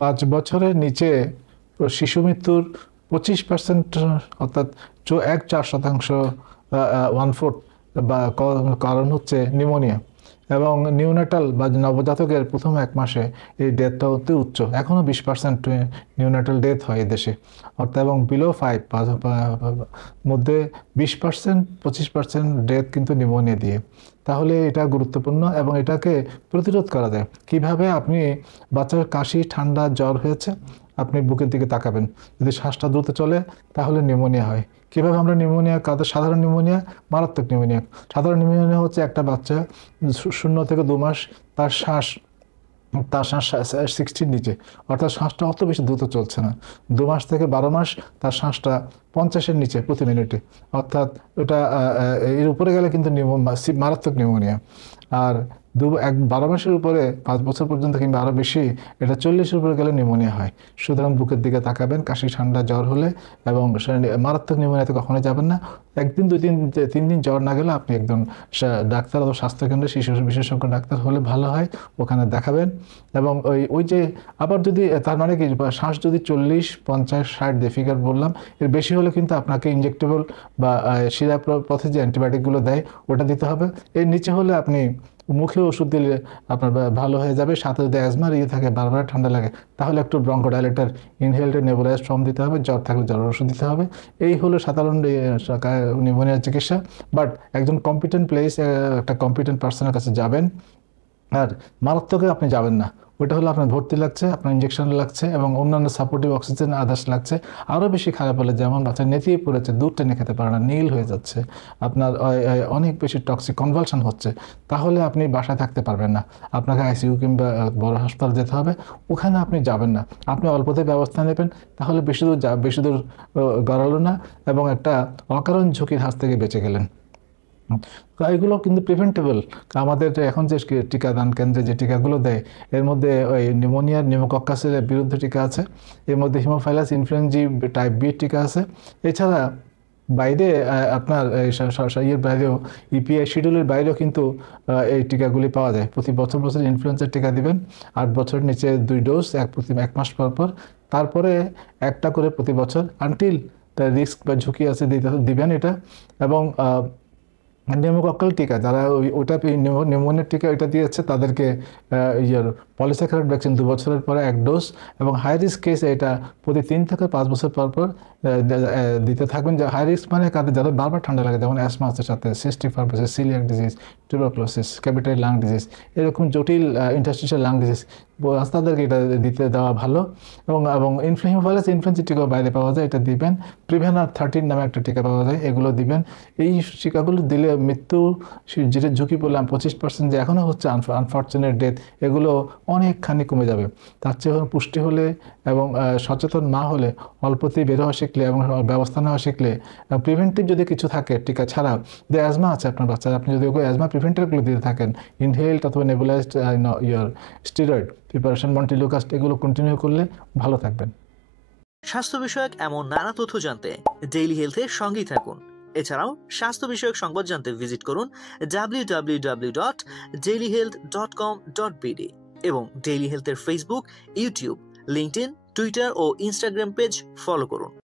5 বছরের নিচে শিশু মৃত্যুর 25% অর্থাৎ 1/4 1/4 বা কারণ হচ্ছে নিউমোনিয়া। এবং নিউনেটাল বা নবজাতকের প্রথম 1 মাসে এই ডেথটা অতি উচ্চ, এখনও 20% নিউনেটাল ডেথ হয় এদেশে অর্থাৎ। এবং বিলো 5 মধ্যে 20% 25% ডেথ কিন্তু নিউমোনিয়া দিয়ে। তাহলে এটা গুরুত্বপূর্ণ এবং এটাকে প্রতিরোধ করা যায় কিভাবে। আপনি বাচ্চার কাশি, ঠান্ডা, জ্বর হয়েছে, আপনি বুকের দিকে তাকাবেন, যদি শ্বাসটা দ্রুত চলে তাহলে নিউমোনিয়া হয়। কীভাবে আমরা নিউমোনিয়া, কাদের সাধারণ নিউমোনিয়া, মারাত্মক নিউমোনিয়া। সাধারণ নিউমোনিয়া হচ্ছে একটা বাচ্চা 0 থেকে 2 মাস তার শ্বাস 60 নিচে, অর্থাৎ শ্বাসটা অত বেশি দ্রুত চলছে না। 2 মাস থেকে 12 মাস তার শ্বাসটা 50-এর নিচে প্রতি মিনিটে, অর্থাৎ ওটা এর উপরে গেলে কিন্তু মারাত্মক নিউমোনিয়া। আর 12 মাসের উপরে 5 বছর পর্যন্ত কিংবা আরও বেশি, এটা 40-এর উপরে গেলে নিউমোনিয়া হয়। সুতরাং বুকের দিকে তাকাবেন কাশি, ঠান্ডা, জ্বর হলে, এবং মারাত্মক নিউমোনিয়াতে কখনোই যাবেন না। 1 দিন 2 দিন 3 দিন জ্বর না গেলে আপনি একজন ডাক্তার অথবা স্বাস্থ্যকেন্দ্রে শিশু বিশেষজ্ঞ ডাক্তার হলে ভালো হয়, ওখানে দেখাবেন। এবং ওই যে আবার যদি তার মানে কি, শ্বাস যদি 40, 50, 60 দিয়ে ফিগার বললাম, এর বেশি হলে কিন্তু আপনাকে ইনজেক্টেবল বা শিরা পথে যে অ্যান্টিবায়োটিকগুলো দেয় ওটা দিতে হবে। এর নিচে হলে আপনি মুখে ওষুধ দিলে আপনার ভালো হয়ে যাবে। সাথে যদি অ্যাজমার থাকে, বারবার ঠান্ডা লাগে, তাহলে একটু ব্রঙ্কোডাইলেটর, ইনহেলড নেবুলাইজড ফর্ম দিতে হবে। জ্বর থাকলে জ্বরের ওষুধ দিতে হবে। এই হলো সাধারণ নিউমোনিয়ার চিকিৎসা। বাট একজন কম্পিটেন্ট একটা কম্পিটেন্ট পার্সনের কাছে যাবেন। আর মারাত্মকে আপনি যাবেন না, ওইটা হলো আপনার ভর্তি লাগছে, আপনার ইঞ্জেকশন লাগছে এবং অন্যান্য সাপোর্টিভ অক্সিজেন আদার্স লাগছে। আরও বেশি খারাপ হলে, যেমন বাচ্চা নেতিয়ে পড়েছে, দুধ টেনে খেতে পারে না, নীল হয়ে যাচ্ছে, আপনার অনেক বেশি টক্সিক কনভালশন হচ্ছে, তাহলে আপনি বাসায় থাকতে পারবেন না, আপনাকে আইসিইউ কিংবা বড় হাসপাতাল যেতে হবে। ওখানে আপনি যাবেন না, আপনি অল্পতে ব্যবস্থা নেবেন, তাহলে বেশি দূর গড়ালো না এবং একটা অকারণ ঝুঁকির হাত থেকে বেঁচে গেলেন। এগুলো কিন্তু প্রিভেন্টেবল। আমাদের এখন যে টিকাদান কেন্দ্রে যে টিকাগুলো দেয়, এর মধ্যে ওই নিউমোনিয়ার নিউমোকক্কাসের বিরুদ্ধে টিকা আছে, এর মধ্যে হিমোফাইলাস ইনফ্লুয়েঞ্জি টাইপ বি টিকা আছে। এছাড়া বাইরে আপনার ইয়ের বাইরেও, ইপিআই শিডিউলের বাইরেও কিন্তু এই টিকাগুলি পাওয়া যায়। প্রতি বছর ইনফ্লুয়েঞ্জার টিকা দিবেন, 8 বছরের নিচে 2 ডোজ, প্রতি 1 মাস পর পর। তারপরে একটা করে প্রতি বছর আনটিল তার রিস্ক বা ঝুঁকি আছে দিবেন এটা। এবং নিউমোকক্কাল টিকা, যারা ওইটা নিউমোনিয়ার টিকা ওইটা দিয়েছে, তাদেরকে পলিস্যাকারাইড ভ্যাকসিন 2 বছরের পরে 1 ডোজ। এবং হাই রিস্ক কেসে এটা প্রতি 3 থেকে 5 বছর পর পর দিতে থাকবেন। যে হাই রিস্ক মানে যাদের বারবার ঠান্ডা লাগে, যেমন অ্যাসমা আছে, সাথে cystic fibrosis, coeliac disease, tuberculosis, ক্যাপিটারি লাং ডিজিজ, এরকম জটিল ইন্টারস্টিশিয়াল লাং ডিজিজ, তাদেরকে এটা দিতে দেওয়া ভালো। এবং হিমোফাইলাস ইনফ্লুয়েঞ্জা টিকা বাইরে পাওয়া যায়, এটা দিবেন। প্রিভেনার 13 নামে একটা টিকা পাওয়া যায়, এগুলো দিবেন। এই টিকাগুলো দিলে মৃত্যু যেটা ঝুঁকি বললাম 25% যে এখনও হচ্ছে আনফর্চুনেট ডেথ, এগুলো অনেকখানি কমে যাবে। তার চেয়ে পুষ্টি হলে এবং সচেতন মা হলে, অল্পতেই বের হওয়া শিখলে এবং ব্যবস্থা নেওয়া শিখলে, প্রিভেন্টিভ যদি কিছু থাকে টিকা ছাড়া, যে অ্যাজমা আছে আপনার বাচ্চার, আপনি যদি ওকে অ্যাজমা প্রিভেন্টিভগুলো দিতে থাকেন, ইনহেলড অথবা নেবুলাইজড স্টেরয়েড প্রিপারেশন, মন্টিলুকাস্ট, এগুলো কন্টিনিউ করলে ভালো থাকবেন। স্বাস্থ্য বিষয়ক এমন নানা তথ্য জানতে ডেইলি হেলথের সঙ্গেই থাকুন। এছাড়াও স্বাস্থ্য বিষয়ক সংবাদ জানতে ভিজিট করুন www.dailyhealth.com.bd এবং ডেইলি হেলথের ফেসবুক, ইউটিউব, লিঙ্কডইন, টুইটার ও ইনস্টাগ্রাম পেজ ফলো করুন।